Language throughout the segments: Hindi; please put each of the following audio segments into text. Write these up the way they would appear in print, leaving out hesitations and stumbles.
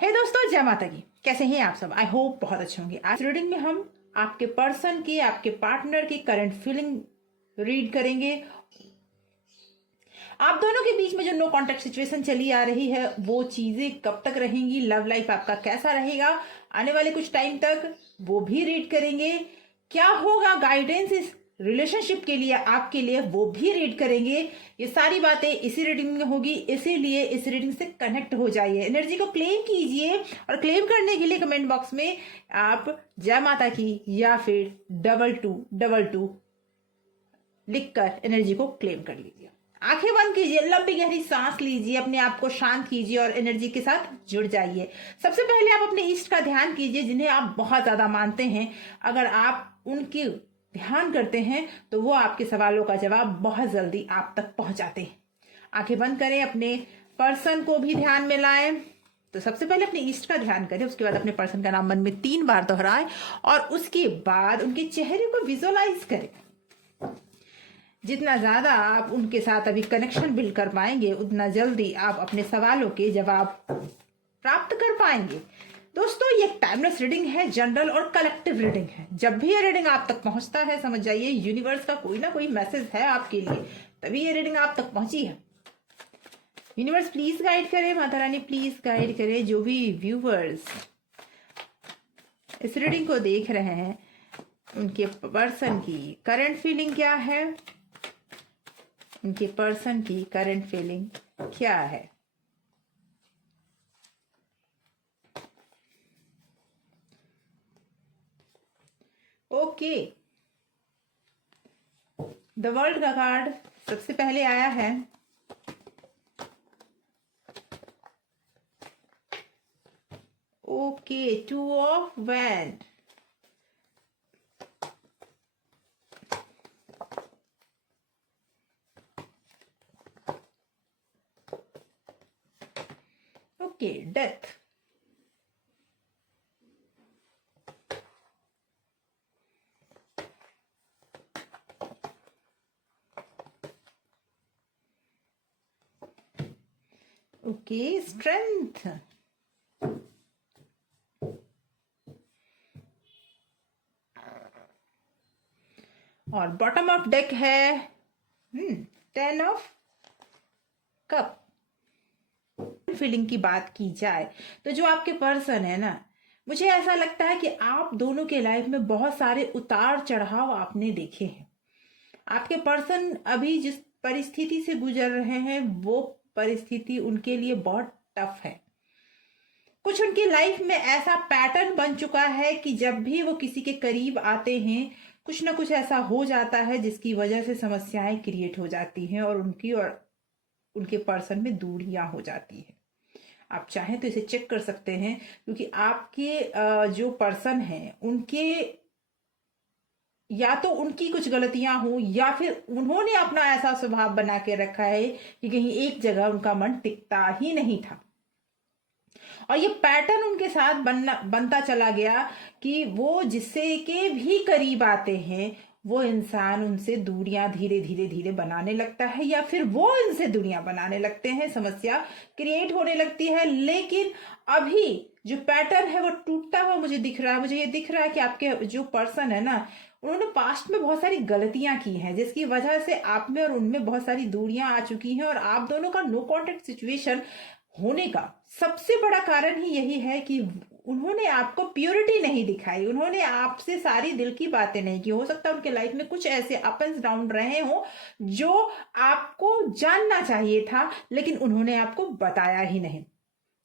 हे दोस्तों, जय माता की। कैसे हैं आप सब? आई होप बहुत अच्छे होंगे। आज रीडिंग में हम आपके पर्सन की, आपके पार्टनर की करंट फीलिंग रीड करेंगे। आप दोनों के बीच में जो नो कॉन्टेक्ट सिचुएशन चली आ रही है वो चीजें कब तक रहेंगी, लव लाइफ आपका कैसा रहेगा आने वाले कुछ टाइम तक, वो भी रीड करेंगे। क्या होगा गाइडेंस इस रिलेशनशिप के लिए, आपके लिए, वो भी रीड करेंगे। ये सारी बातें इसी रीडिंग में होगी, इसीलिए इस रीडिंग से कनेक्ट हो जाइए, एनर्जी को क्लेम कीजिए। और क्लेम करने के लिए कमेंट बॉक्स में आप जय माता की या फिर 2222 लिखकर एनर्जी को क्लेम कर लीजिए। आंखें बंद कीजिए, लंबी गहरी सांस लीजिए, अपने आप को शांत कीजिए और एनर्जी के साथ जुड़ जाइए। सबसे पहले आप अपने इष्ट का ध्यान कीजिए, जिन्हें आप बहुत ज्यादा मानते हैं। अगर आप उनकी ध्यान करते हैं तो वो आपके सवालों का जवाब बहुत जल्दी आप तक पहुंचाते हैं। आंखें बंद करें, अपने पर्सन को भी ध्यान में लाएं। तो सबसे पहले अपने इष्ट का ध्यान करें, उसके बाद अपने पर्सन का नाम मन में 3 बार दोहराएं और उसके बाद उनके चेहरे को विजुअलाइज करें। जितना ज्यादा आप उनके साथ अभी कनेक्शन बिल्ड कर पाएंगे, उतना जल्दी आप अपने सवालों के जवाब प्राप्त कर पाएंगे। दोस्तों, ये टाइमलेस रीडिंग है, जनरल और कलेक्टिव रीडिंग है। जब भी ये रीडिंग आप तक पहुंचता है, समझ जाइए यूनिवर्स का कोई ना कोई मैसेज है आपके लिए, तभी ये रीडिंग आप तक पहुंची है। यूनिवर्स प्लीज गाइड करे, माता रानी प्लीज गाइड करे। जो भी व्यूवर्स इस रीडिंग को देख रहे हैं, उनके पर्सन की करंट फीलिंग क्या है, उनके पर्सन की करंट फीलिंग क्या है। ओके, द वर्ल्ड का कार्ड सबसे पहले आया है। Okay, 2 of wand, okay, death, okay, strength, और बॉटम ऑफ डेक है 10 ऑफ कप। फीलिंग की बात की जाए तो जो आपके पर्सन है ना, मुझे ऐसा लगता है कि आप दोनों के लाइफ में बहुत सारे उतार चढ़ाव आपने देखे हैं। आपके पर्सन अभी जिस परिस्थिति से गुजर रहे हैं, वो परिस्थिति उनके लिए बहुत टफ है। कुछ उनकी लाइफ में ऐसा पैटर्न बन चुका है कि जब भी वो किसी के करीब आते हैं, कुछ ना कुछ ऐसा हो जाता है जिसकी वजह से समस्याएं क्रिएट हो जाती हैं और उनके पर्सन में दूरियां हो जाती है। आप चाहें तो इसे चेक कर सकते हैं, क्योंकि आपके जो पर्सन हैं, उनके या तो उनकी कुछ गलतियां हो या फिर उन्होंने अपना ऐसा स्वभाव बना के रखा है कि कहीं एक जगह उनका मन टिकता ही नहीं था। और ये पैटर्न उनके साथ बनता चला गया कि वो जिससे के भी करीब आते हैं, वो इंसान उनसे दूरियां धीरे धीरे धीरे बनाने लगता है, या फिर वो इनसे दूरियां बनाने लगते हैं, समस्या क्रिएट होने लगती है। लेकिन अभी जो पैटर्न है वो टूटता हुआ मुझे दिख रहा है। मुझे ये दिख रहा है कि आपके जो पर्सन है ना, उन्होंने पास्ट में बहुत सारी गलतियां की हैं, जिसकी वजह से आप में और उनमें बहुत सारी दूरियां आ चुकी हैं। और आप दोनों का नो कॉन्टेक्ट सिचुएशन होने का सबसे बड़ा कारण ही यही है कि उन्होंने आपको प्योरिटी नहीं दिखाई, उन्होंने आपसे सारी दिल की बातें नहीं की। हो सकता है उनके लाइफ में कुछ ऐसे अप एंड डाउन रहे हो जो आपको जानना चाहिए था, लेकिन उन्होंने आपको बताया ही नहीं।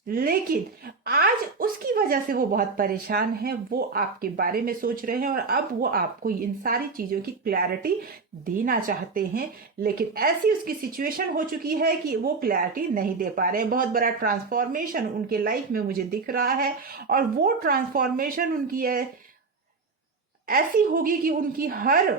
लेकिन आज उसकी वजह से वो बहुत परेशान है, वो आपके बारे में सोच रहे हैं और अब वो आपको इन सारी चीजों की क्लैरिटी देना चाहते हैं। लेकिन ऐसी उसकी सिचुएशन हो चुकी है कि वो क्लैरिटी नहीं दे पा रहे। बहुत बड़ा ट्रांसफॉर्मेशन उनके लाइफ में मुझे दिख रहा है, और वो ट्रांसफॉर्मेशन उनकी ऐसी होगी कि उनकी हर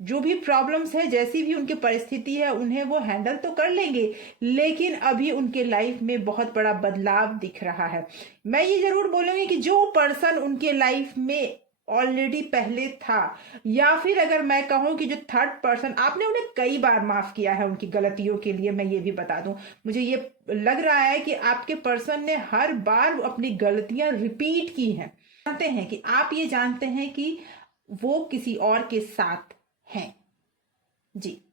जो भी प्रॉब्लम्स है, जैसी भी उनकी परिस्थिति है, उन्हें वो हैंडल तो कर लेंगे। लेकिन अभी उनके लाइफ में बहुत बड़ा बदलाव दिख रहा है। मैं ये जरूर बोलूंगी कि जो पर्सन उनके लाइफ में ऑलरेडी पहले था, या फिर अगर मैं कहूं कि जो थर्ड पर्सन, आपने उन्हें कई बार माफ किया है उनकी गलतियों के लिए। मैं ये भी बता दूं, मुझे ये लग रहा है कि आपके पर्सन ने हर बार अपनी गलतियां रिपीट की हैं। जानते हैं कि आप ये जानते हैं कि वो किसी और के साथ हैं। जी,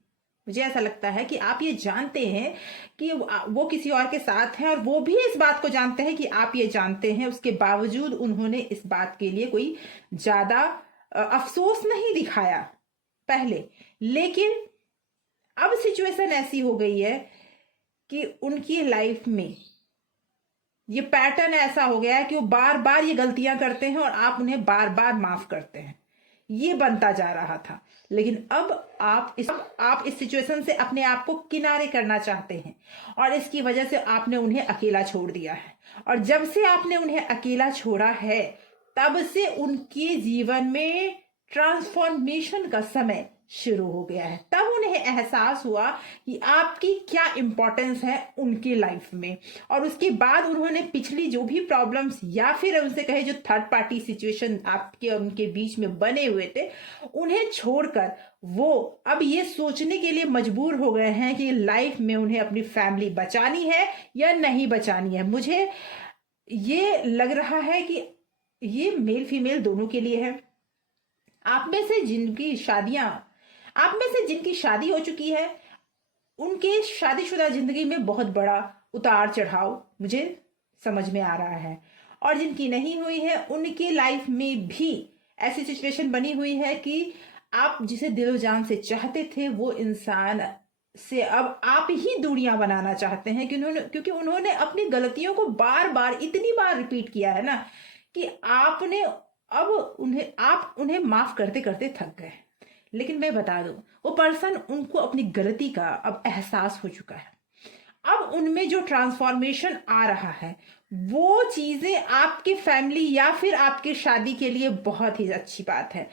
मुझे ऐसा लगता है कि आप ये जानते हैं कि वो किसी और के साथ हैं, और वो भी इस बात को जानते हैं कि आप ये जानते हैं। उसके बावजूद उन्होंने इस बात के लिए कोई ज्यादा अफसोस नहीं दिखाया पहले। लेकिन अब सिचुएशन ऐसी हो गई है कि उनकी लाइफ में ये पैटर्न ऐसा हो गया है कि वो बार बार ये गलतियां करते हैं और आप उन्हें बार बार माफ करते हैं। ये बनता जा रहा था, लेकिन अब आप इस सिचुएशन से अपने आप को किनारे करना चाहते हैं, और इसकी वजह से आपने उन्हें अकेला छोड़ दिया है। और जब से आपने उन्हें अकेला छोड़ा है, तब से उनके जीवन में ट्रांसफॉर्मेशन का समय शुरू हो गया है। तब उन्हें एहसास हुआ कि आपकी क्या इंपॉर्टेंस है उनकी लाइफ में। और उसके बाद उन्होंने पिछली जो भी प्रॉब्लम्स, या फिर उनसे कहे जो थर्ड पार्टी सिचुएशन आपके उनके बीच में बने हुए थे, उन्हें छोड़कर वो अब ये सोचने के लिए मजबूर हो गए हैं कि लाइफ में उन्हें अपनी फैमिली बचानी है या नहीं बचानी है। मुझे ये लग रहा है कि ये मेल फीमेल दोनों के लिए है। आप में से जिनकी शादी हो चुकी है, उनके शादीशुदा जिंदगी में बहुत बड़ा उतार चढ़ाव मुझे समझ में आ रहा है, और जिनकी नहीं हुई है उनकी लाइफ में भी ऐसी सिचुएशन बनी हुई है कि आप जिसे दिलो जान से चाहते थे, वो इंसान से अब आप ही दूरियां बनाना चाहते हैं, क्योंकि उन्होंने अपनी गलतियों को बार बार इतनी बार रिपीट किया है ना, कि आप उन्हें माफ करते करते थक गए। लेकिन मैं बता दूं, वो पर्सन, उनको अपनी गलती का अब एहसास हो चुका है। अब उनमें जो ट्रांसफॉर्मेशन आ रहा है, वो चीजें आपके फैमिली या फिर आपकी शादी के लिए बहुत ही अच्छी बात है।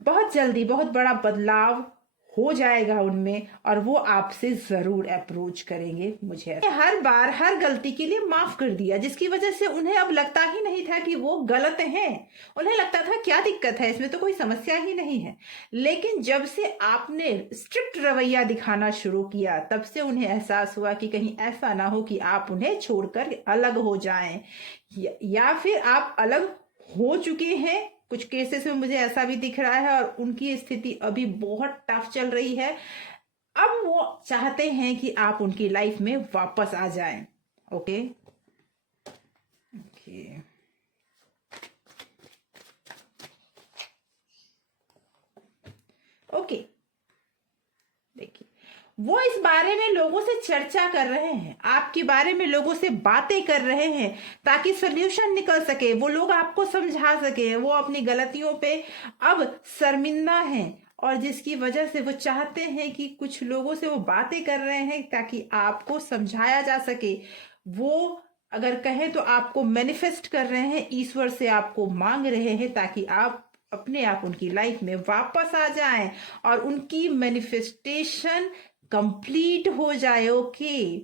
बहुत जल्दी बहुत बड़ा बदलाव हो जाएगा उनमें, और वो आपसे जरूर अप्रोच करेंगे। मुझे हर बार हर गलती के लिए माफ कर दिया, जिसकी वजह से उन्हें अब लगता ही नहीं था कि वो गलत हैं। उन्हें लगता था क्या दिक्कत है, इसमें तो कोई समस्या ही नहीं है। लेकिन जब से आपने स्ट्रिक्ट रवैया दिखाना शुरू किया, तब से उन्हें एहसास हुआ कि कहीं ऐसा ना हो कि आप उन्हें छोड़कर अलग हो जाएं, या फिर आप अलग हो चुके हैं। कुछ केसेस में मुझे ऐसा भी दिख रहा है, और उनकी स्थिति अभी बहुत टफ चल रही है। अब वो चाहते हैं कि आप उनकी लाइफ में वापस आ जाएं। ओके ओके ओके देखिए, वो इस बारे में लोगों से चर्चा कर रहे हैं, आपके बारे में लोगों से बातें कर रहे हैं, ताकि सोल्यूशन निकल सके, वो लोग आपको समझा सके। वो अपनी गलतियों पे अब शर्मिंदा हैं, और जिसकी वजह से वो चाहते हैं कि कुछ लोगों से वो बातें कर रहे हैं ताकि आपको समझाया जा सके। वो अगर कहें तो आपको मैनिफेस्ट कर रहे हैं, ईश्वर से आपको मांग रहे हैं, ताकि आप अपने आप उनकी लाइफ में वापस आ जाएं और उनकी मैनिफेस्टेशन कंप्लीट हो जाए। ओके,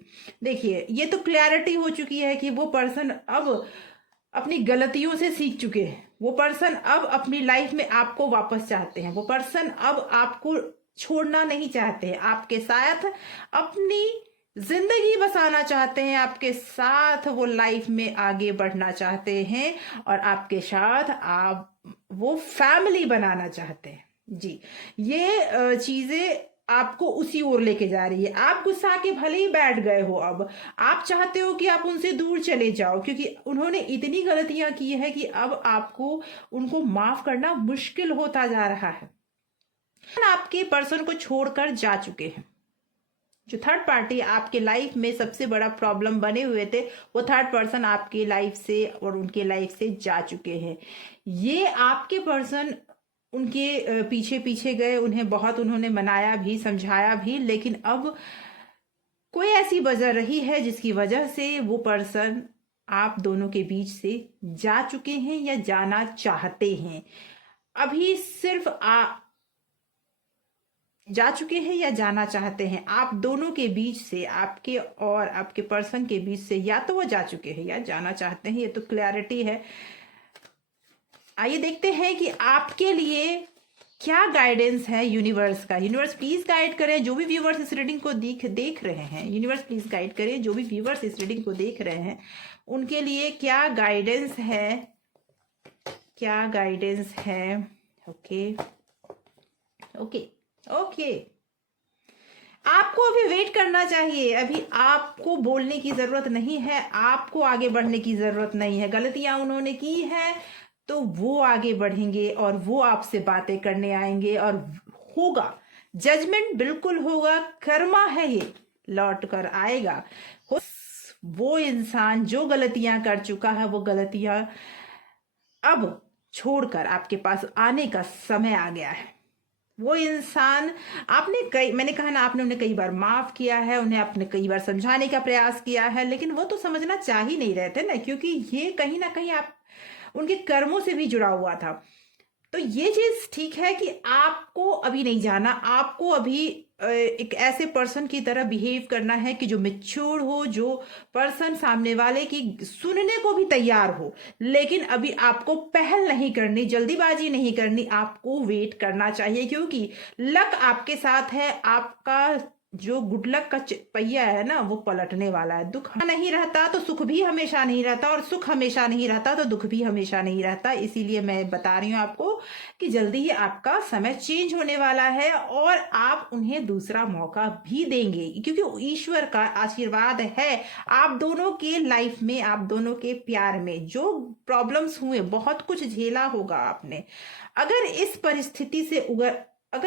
देखिए, ये तो क्लैरिटी हो चुकी है कि वो पर्सन अब अपनी गलतियों से सीख चुके हैं। वो पर्सन अब अपनी लाइफ में आपको वापस चाहते हैं। वो पर्सन अब आपको छोड़ना नहीं चाहते हैं, आपके साथ अपनी जिंदगी बसाना चाहते हैं, आपके साथ वो लाइफ में आगे बढ़ना चाहते हैं, और आपके साथ आप वो फैमिली बनाना चाहते हैं। जी, ये चीजें आपको उसी ओर लेके जा रही है। आप गुस्सा के भले ही बैठ गए हो, अब आप चाहते हो कि आप उनसे दूर चले जाओ, क्योंकि उन्होंने इतनी गलतियां की है कि अब आपको उनको माफ करना मुश्किल होता जा रहा है। आपके पर्सन को छोड़कर जा चुके हैं। जो थर्ड पार्टी आपके लाइफ में सबसे बड़ा प्रॉब्लम बने हुए थे, वो थर्ड पर्सन आपकी लाइफ से और उनके लाइफ से जा चुके हैं। ये आपके पर्सन उनके पीछे पीछे गए, उन्होंने मनाया भी, समझाया भी, लेकिन अब कोई ऐसी वजह रही है जिसकी वजह से वो पर्सन आप दोनों के बीच से जा चुके हैं या जाना चाहते हैं। अभी सिर्फ जा चुके हैं या जाना चाहते हैं, आप दोनों के बीच से, आपके और आपके पर्सन के बीच से या तो वो जा चुके हैं या जाना चाहते हैं। ये तो क्लैरिटी है। आइए देखते हैं कि आपके लिए क्या गाइडेंस है यूनिवर्स का। यूनिवर्स प्लीज गाइड करें जो भी व्यूवर्स इस रीडिंग को देख रहे हैं। यूनिवर्स प्लीज गाइड करें जो भी व्यूवर्स इस रीडिंग को देख रहे हैं, उनके लिए क्या गाइडेंस है, क्या गाइडेंस है। ओके ओके ओके, आपको अभी वेट करना चाहिए। अभी आपको बोलने की जरूरत नहीं है, आपको आगे बढ़ने की जरूरत नहीं है। गलतियां उन्होंने की है तो वो आगे बढ़ेंगे और वो आपसे बातें करने आएंगे और होगा जजमेंट, बिल्कुल होगा। कर्मा है, ये लौट कर आएगा। वो इंसान जो गलतियां कर चुका है, वो गलतियां अब छोड़कर आपके पास आने का समय आ गया है। वो इंसान मैंने कहा ना, आपने उन्हें कई बार माफ किया है, उन्हें आपने कई बार समझाने का प्रयास किया है, लेकिन वो तो समझना चाह ही नहीं रहे थे ना, क्योंकि ये कहीं ना कहीं आप उनके कर्मों से भी जुड़ा हुआ था। तो ये चीज ठीक है कि आपको अभी नहीं जाना, आपको अभी एक ऐसे पर्सन की तरह बिहेव करना है कि जो मैच्योर हो, जो पर्सन सामने वाले की सुनने को भी तैयार हो। लेकिन अभी आपको पहल नहीं करनी, जल्दीबाजी नहीं करनी, आपको वेट करना चाहिए, क्योंकि लक आपके साथ है। आपका जो गुड लक का पहिया है ना, वो पलटने वाला है। दुख नहीं रहता तो सुख भी हमेशा नहीं रहता, और सुख हमेशा नहीं रहता तो दुख भी हमेशा नहीं रहता। इसीलिए मैं बता रही हूँ आपको कि जल्दी ही आपका समय चेंज होने वाला है और आप उन्हें दूसरा मौका भी देंगे, क्योंकि ईश्वर का आशीर्वाद है आप दोनों के लाइफ में, आप दोनों के प्यार में। जो प्रॉब्लम्स हुए, बहुत कुछ झेला होगा आपने। अगर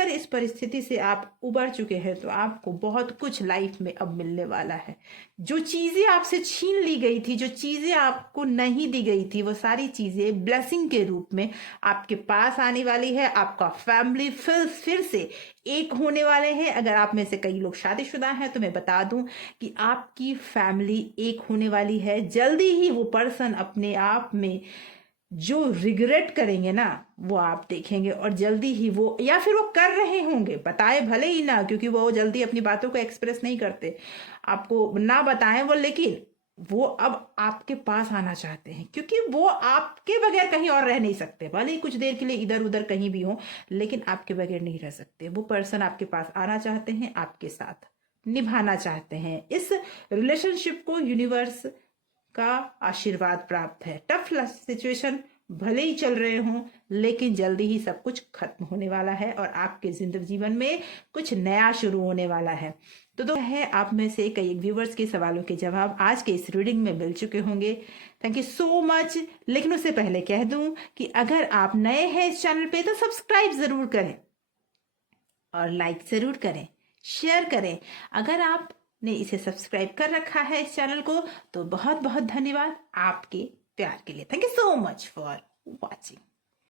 इस परिस्थिति से आप उबर चुके हैं तो आपको बहुत कुछ लाइफ में अब मिलने वाला है। जो चीजें आपसे छीन ली गई थी, जो चीजें आपको नहीं दी गई थी, वो सारी चीजें ब्लेसिंग के रूप में आपके पास आने वाली है। आपका फैमिली फिर से एक होने वाले हैं। अगर आप में से कई लोग शादीशुदा हैं तो मैं बता दूं कि आपकी फैमिली एक होने वाली है। जल्दी ही वो पर्सन अपने आप में जो रिग्रेट करेंगे ना, वो आप देखेंगे, और जल्दी ही वो, या फिर वो कर रहे होंगे, बताए भले ही ना, क्योंकि वो जल्दी अपनी बातों को एक्सप्रेस नहीं करते, आपको ना बताएं वो, लेकिन वो अब आपके पास आना चाहते हैं, क्योंकि वो आपके बगैर कहीं और रह नहीं सकते। भले ही कुछ देर के लिए इधर उधर कहीं भी हो, लेकिन आपके बगैर नहीं रह सकते। वो पर्सन आपके पास आना चाहते हैं, आपके साथ निभाना चाहते हैं। इस रिलेशनशिप को यूनिवर्स का आशीर्वाद प्राप्त है। टफ सिचुएशन भले ही चल रहे हों, लेकिन जल्दी ही सब कुछ खत्म होने वाला है और आपके जिंदगी जीवन में कुछ नया शुरू होने वाला है। तो है, आप में से कई व्यूवर्स के सवालों के जवाब आज के इस रीडिंग में मिल चुके होंगे। Thank you so much. लेकिन उससे पहले कह दूं कि अगर आप नए हैं इस चैनल पे तो सब्सक्राइब जरूर करें और लाइक जरूर करें, शेयर करें। अगर आप ने इसे सब्सक्राइब कर रखा है इस चैनल को, तो बहुत बहुत धन्यवाद आपके प्यार के लिए। Thank you so much for watching.